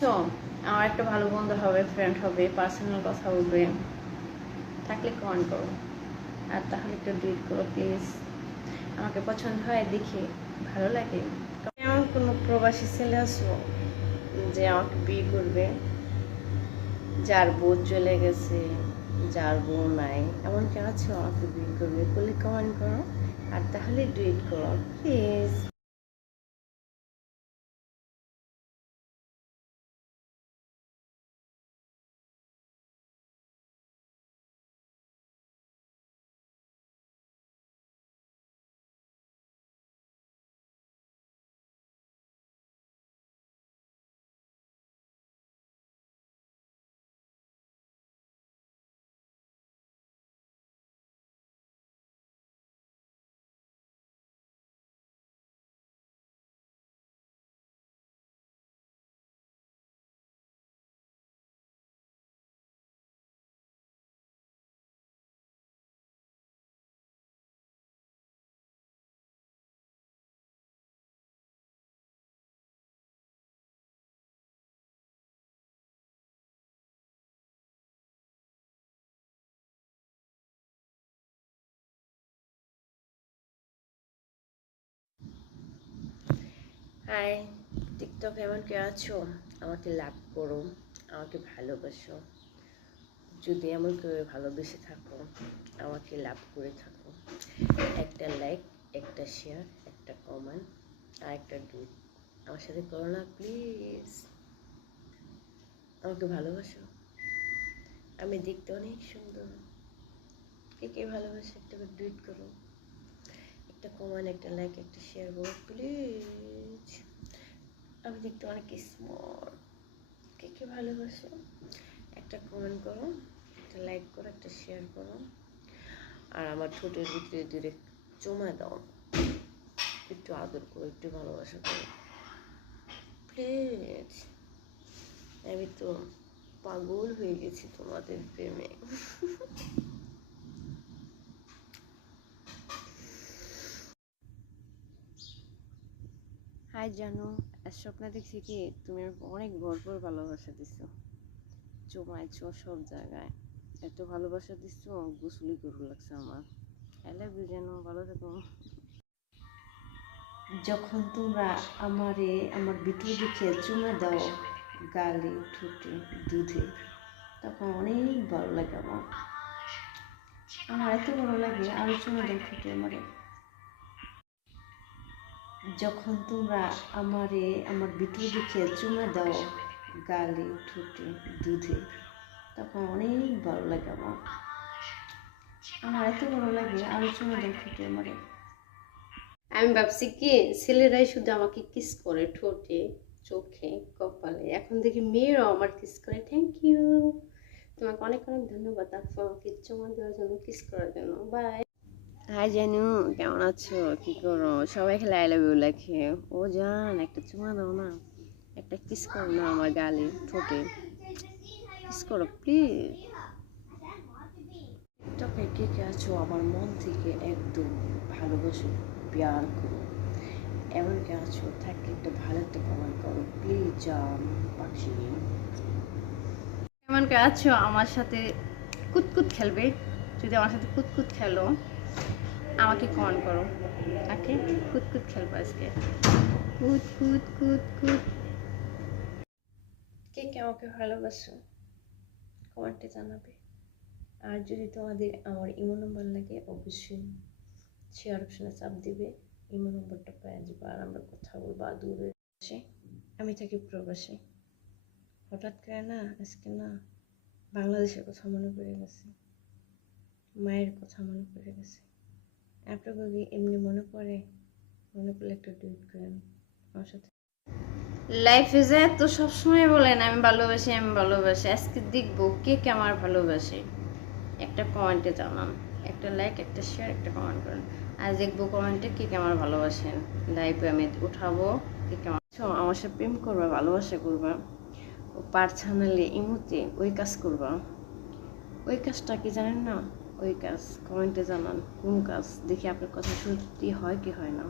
তো আমার একটা ভালো বন্ধু হবে ফ্রেন্ড হবে পার্সোনাল কথা বলবে। থাকলে কমেন্ট করো। আর তাহলে একটু ডিট করো প্লিজ আমাকে পছন্দ হয়, দেখে। ভালো লাগে। এমন কোনো প্রবাসী ছেলে আসো যে আমাকে বিয়ে করবে? যার বউ চলে গেছে, যার বউ নাই। এমন কেউ আছে আমাকে বিয়ে করবে? বলে কমেন্ট করো। আর তাহলে ডুইট করো প্লিজ হাই, টিকটক এমন কে আছো? আমাকে লাভ করো, আমাকে ভালোবাসো। যদি এমন কেউ ভালোবেসে থাকো, আমাকে লাভ করে থাকো। একটা লাইক একটা শেয়ার একটা কমেন্ট আর একটা ডুট আমার সাথে করো না প্লিজ আমাকে ভালোবাসো। আমি দেখতে অনেক সুন্দর। কে কে ভালোবাসে একটা ডুইট করো? একটা কমেন্ট একটা লাইক একটা শেয়ার করো প্লিজ আমি দেখতে অনেক স্মার্ট কে কে ভালোবাসো? একটা কমেন্ট করো, একটা লাইক করো, একটা শেয়ার করো। আর আমার ঠোঁটের ভিতরে দূরে চমা দাও। একটু আদর করো, একটু ভালোবাসা করো। প্লিজ আমি তো পাগল হয়ে গেছি তোমাদের প্রেমে। হাই জানো, আজ স্বপ্নে দেখছি কি, তুমি অনেক ভরপুর ভালোবাসা দিছো। চুমাইছো সব জায়গায়। এত ভালোবাসা দিছো গোসলি করু লাগছে আমার। আই লাভ ইউ জানো, ভালো থাকো। যখন তোমরা আমারে, আমার বিটু দেখে চুমা দাও, গালে, ঠোঁটে, দুধে, তখন অনেক ভালো লাগে আমার। আমার এত ভালো লাগে দাও, ঠোঁটে, আমারে। যখন তোমরা আমারে, আমার বিটু দেখে চুমা দাও, গালে ঠোঁটে দুধে, তখন অনেক ভালো লাগে আমার। আমার এত ভালো লাগে আরও চুমা দাও ঠোঁটে আমারে। আমি ভাবছি কি, ছেলেরাই শুধু আমাকে কিস করে ঠোঁটে, চোখে, কপালে। এখন দেখি মেয়েরাও আমার কিস করে। থ্যাংক ইউ তোমাকে অনেক অনেক ধন্যবাদ আপু আমাকে চুমা দেওয়ার জন্য কিস করার জন্য। বাই হাই জানু কেমন আছো? কি করো? সবাই খেলে আই লাভ ইউ লেখে। ও জান একটা চুমা দাও না। একটা কিস করো না আমার গালে ঠোঁটে। কিস করো প্লিজ টিকটকে কে কে আছো? আমার মন থেকে একদম ভালোবাসো প্যার করো। এমন কে আছো? থাকলে একটা ভালো একটা কমেন্ট করো। প্লিজ জান পাখি। এমন কে আছো? আমার সাথে কুতকুত খেলবে। যদি আমার সাথে কুতকুত খেলো আমাকে কমেন্ট করো। ওকে কুতকুত খেলব আজকে। কুত কুত কুত কুত কে কে আমাকে ভালোবাসো? কমেন্টে জানাবে। আর যদি তোমাদের আমার ইমো নম্বর লাগে, অবশ্যই শেয়ার অপশনে চাপ দিবে। ইমো নম্বরটা পেয়ে যাবে আর আমরা কথা বলব আর দূরে বসে আমি থাকি প্রবাসে। হঠাৎ করে না, আজকে না বাংলাদেশের কথা মনে পড়ে গেছে। মায়ের কথা মনে পড়ে গেছে। আপনার কি এমনি মনে পড়ে, মনে পড়লে একটা ডুইট করেন আমার সাথে। লাইফে যায় তো সবসময় বলেন, আমি ভালোবাসি আমি ভালোবাসি। আজকে দেখব কে কে আমার ভালোবাসে। একটা কমেন্টে জানান। একটা লাইক একটা শেয়ার একটা কমেন্ট করেন। আজ দেখব কমেন্টে কে কে আমার ভালোবাসেন লাইভে আমি উঠাবো, কে কে আমার আমার সাথে প্রেম করবা, ভালোবাসা করবা। ও পার্সোনালি, ইমুতে ওই কাজ করবা। ওই কাজটা কি জানেন না? ওই কাজ, কমেন্টে জানান কোন কাজ দেখি আপনার কথা সত্যি হয় কি হয় না।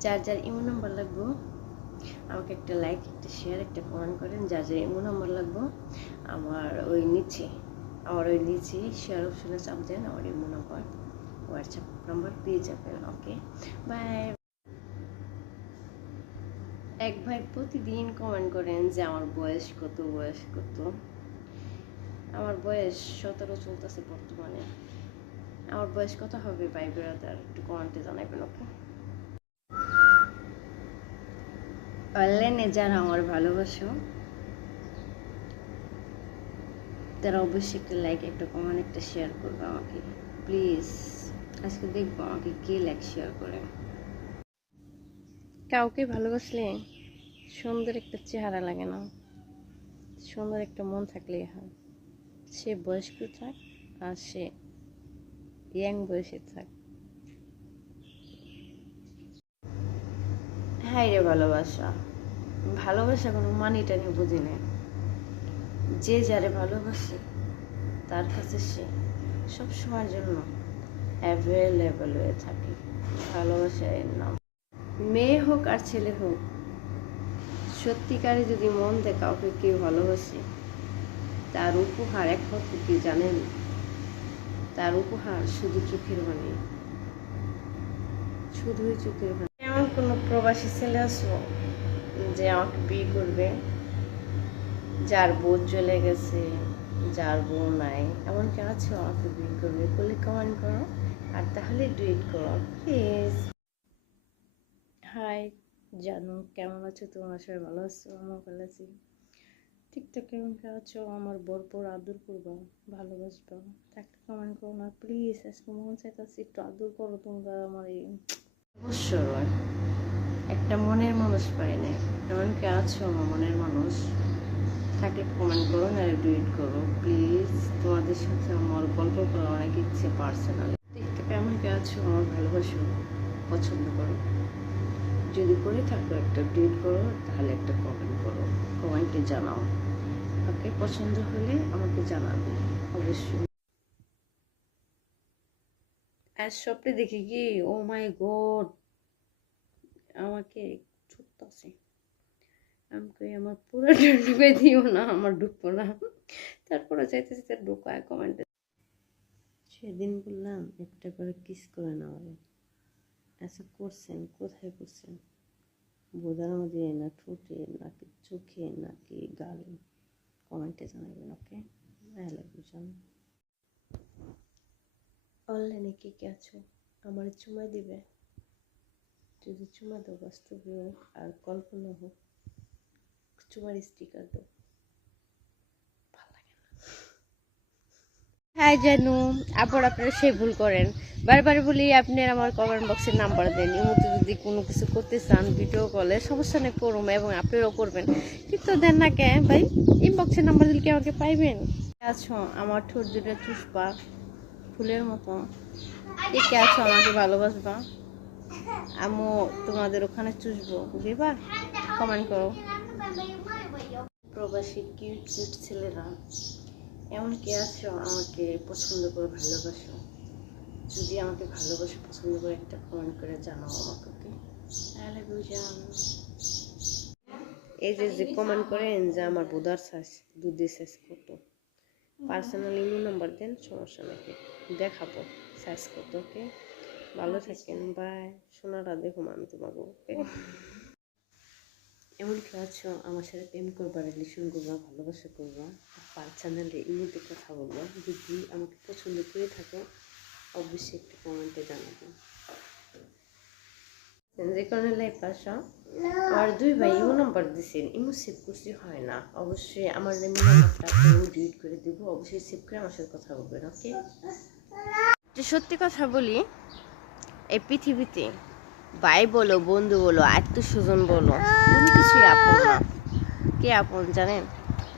যার যার ইমো নাম্বার লাগবো, আমাকে একটা লাইক একটা শেয়ার একটা কমেন্ট করেন। যার যার এমন আমার লাগবো, আমার ওই নিচে, আমার ওই নিচে শেয়ার অপশনে চাপ দেন, আমার এমন নাম্বার হোয়াটসঅ্যাপ নাম্বার পেয়ে যাবেন ওকে বাই এক ভাই প্রতিদিন কমেন্ট করেন যে আমার বয়স কত বয়স কত। আমার বয়স সতেরো চলতেছে বর্তমানে। আমার বয়স কত হবে ভাই ব্রাদার একটু কমেন্টে জানাবেন ওকে অনলাইনে যারা আমার ভালোবাসো, তারা অবশ্যই একটা লাইক একটা কমেন্ট একটা শেয়ার করবে আমাকে। প্লিজ আজকে দেখব আমাকে কে লাইক শেয়ার করে। কাউকে ভালোবাসলে সুন্দর একটা চেহারা লাগে না। সুন্দর একটা মন থাকলেই হয়। সে বয়স্ক থাক আর সে ইয়াং বয়সে থাক। হ্যাঁ রে ভালোবাসা ভালোবাসা কোনো মানিটা নিয়ে বুঝি না যে যারে ভালোবাসে, তার কাছে সে সব সময়ের জন্য অ্যাভেলেবল হয়ে থাকে। ভালোবাসা এর নাম। মেয়ে হোক আর ছেলে হোক, সত্যিকারে যদি মন দেয় কাউকে কেউ ভালোবাসে তার উপহার একমাত্র কি জানেন? তার উপহার শুধু চোখের বাণী। শুধুই চোখের বাণী। এমন কোনো প্রবাসী ছেলে আসো যে আমাকে বিয়ে করবে? যার বউ চলে গেছে যার বউ নাই। এমন কেন আছো আমাকে বিয়ে করবে। করলে কমেন্ট করো আর তাহলে ডুইট করো প্লিজ হাই জানো কেমন আছো? তোমার সবাই ভালো আছো? আমার ভালো আছি। ঠিকঠাক কেমন আছো? আমার বরপর আদর করবা, ভালোবাসবা। একটা কমেন্ট করো না প্লিজ আজকে মন চাইতেছি একটু আদর করো তোমরা আমার এই অবশ্যই একটা মনের মানুষ পাই না এমন কে আছো আমার মনের মানুষ? থাকলে কমেন্ট করো না ডুইট করো। প্লিজ তোমাদের সাথে আমার গল্প করা অনেক ইচ্ছে পার্সোনাল দেখতে কেমন কে আছো? আমার ভালোবাসো, পছন্দ করো। যদি করে থাকো একটা ডুইট করো তাহলে একটা কমেন্ট করো। কমেন্টে জানাও। ওকে? পছন্দ হলে আমাকে জানাবে। অবশ্যই। আর স্বপ্নে দেখি কি? ও মাই গড আমাকে ছুটতেছে আমি কই আমার পুরোটা ঢুকে দিও না আমার ঢুকবো না। তারপরে চাইতেছি তার ঢুকায় কমেন্টে সেদিন বললাম একটা করে কিস করে না আচ্ছা করছেন কোথায় করছেন বোধার মধ্যে না ঠোঁটে নাকি চোখে নাকি গালে কমেন্টে জানাবেন ওকে আই লাভ অনলাইনে কে কে আছো আমার চুমা দিবে যদি চুমা দাও বাস্তবে আর কল্পনা হোক চুমার স্টিকার দাও ভালো লাগে না হ্যাঁ জানু আবার আপনারা সেই ভুল করেন। বারবার বলি, আপনি আমার কমেন্ট বক্সের নাম্বার দেন। এমতো যদি কোনো কিছু করতে চান ভিডিও কলে সমস্যা নেই, করুন এবং আপনারাও করবেন। কিন্তু দেন না কে ভাই ইনবক্সের নাম্বার দিলে কি আমাকে পাইবেন? আছো? আমার ঠোঁট দুটো চুষবা, ফুলের মতো। কে আছো? আমাকে ভালোবাসবা। আমু তোমাদের ওখানে চুষবো। দিবা কমেন্ট করো। প্রবাসী কিউট কিউট ছেলেরা। এমন কে আছো আমাকে পছন্দ করে ভালোবাসো। যদি আমাকে ভালোবাসো, পছন্দ করে একটা কমেন্ট করে জানাও আমাকে ওকে তাহলে বুঝাম এই যে যে কমেন্ট করেন যে আমার বোধার সাইজ দুধের সাইজ কত? পার্সোনাল ইমো নাম্বার দেন, সমস্যা নাকি দেখাবো সাইজ কত, ওকে? ভালো থাকেন বাই সোনারা দেখুন আমি তোমাকে, ওকে? এমন আছো, আমার সাথে প্রেম করবা রিলেশন করবা, ভালোবাসা করবা। পার চ্যানেলে ইমোতে কথা বলবা। যদি আমাকে পছন্দ করে থাকো, অবশ্যই একটু কমেন্টে জানাব। যে কারণে লাইফ আসা। আমার দুই ভাই ইমো নাম্বার দিছেন। ইমো সেভ করছি, হয় না। অবশ্যই আমার ইমো নাম্বারটা আপনি ডিলিট করে দিব। অবশ্যই সেভ করে আমার সাথে কথা বলবেন ওকে যে সত্যি কথা বলি, এই পৃথিবীতে ভাই বলো, বন্ধু বলো আত্মীয় স্বজন বলো কিছুই আপন না কে আপন জানেন?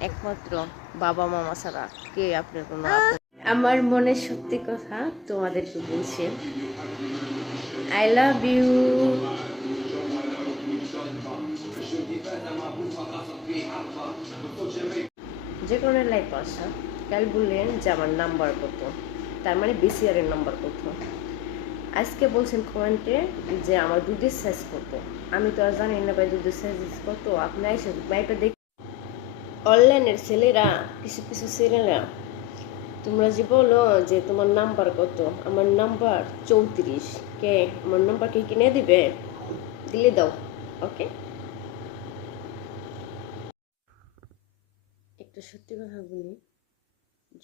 একমাত্র বাবা মামা ছাড়া কে আপনার কোনো আপন আমার মনে সত্যি কথা তোমাদেরকে বলছি? আই লাভ ইউ যে কোনো লাইফ আসা কাল বললেন যে আমার নাম্বার কত তার মানে বিসিআর এর নাম্বার কত। আজকে বলছেন কমেন্টে যে আমার দুধের সাইজ কত। আমি তো আর জানি না ভাই দুধের সাইজ কত। আপনি এসে মাইপে দেখ অনলাইনের ছেলেরা, কিছু কিছু ছেলেরা, তোমরা যে বলো যে তোমার নাম্বার কত? আমার নাম্বার চৌত্রিশ। কে? আমার নাম্বার কি কিনে দিবে? দিলে দাও ওকে একটা সত্যি কথা বলি,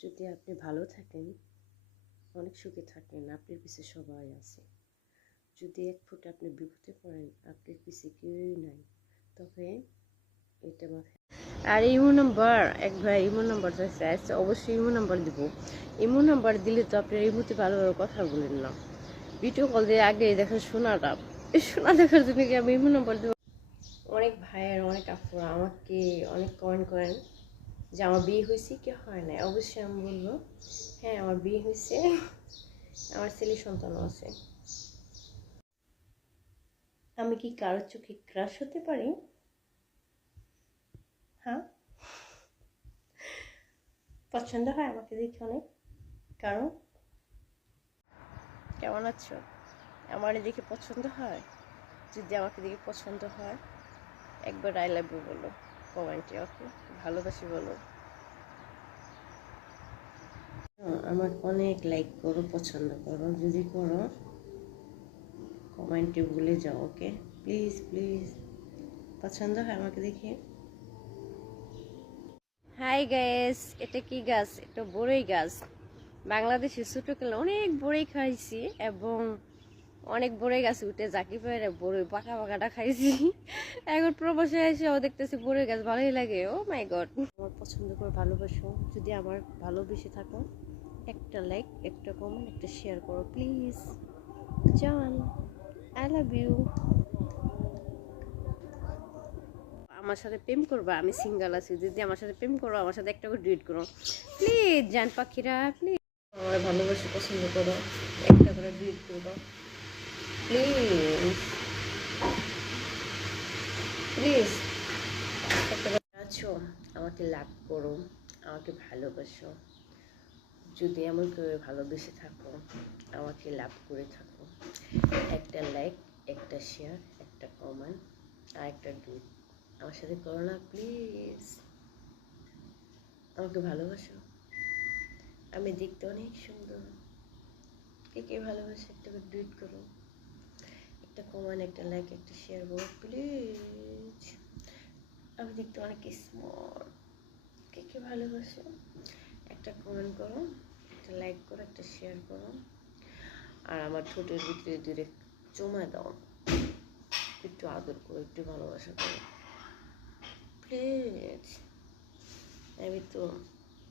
যদি আপনি ভালো থাকেন অনেক সুখে থাকেন, আপনার পিছে সবাই আছে। যদি এক ফুট আপনি বিপদে পড়েন, আপনার পিছে কেউই নাই, তবে এটা মাথায় আর ইমো নাম্বার, এক ভাই ইমো নাম্বার চাইছে আচ্ছা অবশ্যই ইমো নাম্বার দিব। ইমো নাম্বার দিলে তো আপনার ইমোতে ভালো ভালো কথা বলেন না। ভিডিও কল দিয়ে আগে দেখা শোনাটা। এই শোনা দেখার জন্য কি আমি ইমো নাম্বার দেবো? অনেক ভাইয়ের অনেক আপুরা আমাকে অনেক কমেন্ট করেন। যে আমার বিয়ে হয়েছে কি হয় না অবশ্যই আমি বলব হ্যাঁ আমার বিয়ে হয়েছে, আমার ছেলে সন্তানও আছে। আমি কি কারোর চোখে ক্রাশ হতে পারি? হ্যাঁ? পছন্দ হয় আমাকে দেখে অনেক। কারণ? কেমন আছো? আমার দেখে পছন্দ হয়? যদি আমাকে দেখে পছন্দ হয়, একবার আই লাভ ইউ বলো, কমেন্টে ওকে ভালোবাসি বলো? আমার অনেক লাইক করো, পছন্দ করো। যদি করো কমেন্টে ভুলে যাও ওকে প্লিজ প্লিজ পছন্দ হয় আমাকে দেখে? হাই গাইস এটা কি গাছ? এটা বড়ই গাছ। বাংলাদেশে ছোটকালে অনেক বড়ই খাইছি এবং অনেক বড়ই গাছে উঠে জাকি পেয়ে বড়ই পাকা পাকাটা খাইছি। এখন প্রবাসে ও দেখতেছি বড়ই গাছ ভালোই লাগে। Oh my God. আমার পছন্দ করে ভালোবাসো। যদি আমার ভালোবেসে থাকো একটা লাইক একটা কমেন্ট একটা শেয়ার করো প্লিজ জান আই লাভ ইউ আমার সাথে প্রেম করবা আমি সিঙ্গেল আছি। যদি আমার সাথে প্রেম করো আমার সাথে একটা করে ডুইট করো। প্লিজ জান পাখিরা প্লিজ আমার ভালোবাসি পছন্দ করো একটা করে ডুইট করো। প্লিজ প্লিজ আছো? আমাকে লাভ করো, আমাকে ভালোবাসো। যদি এমন করে ভালোবেসে থাকো, আমাকে লাভ করে থাকো। একটা লাইক একটা শেয়ার একটা কমেন্ট আর একটা ডুইট আমার সাথে করো না প্লিজ আমাকে ভালোবাসো। আমি দেখতে অনেক সুন্দর। কে কে ভালোবাসে, একটা ডুইট করো। একটা কমেন্ট একটা লাইক একটা শেয়ার করো প্লিজ আমি দেখতে অনেক স্মার্ট কে কে ভালোবাসো? একটা কমেন্ট করো, একটা লাইক করো, একটা শেয়ার করো। আর আমার ঠোঁটের ভিতরে দূরে চুমা দাও। একটু আদর করো, একটু ভালোবাসা করো। প্লিজ আমি তো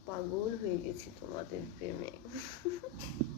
পাগল হয়ে গেছি তোমাদের প্রেমে।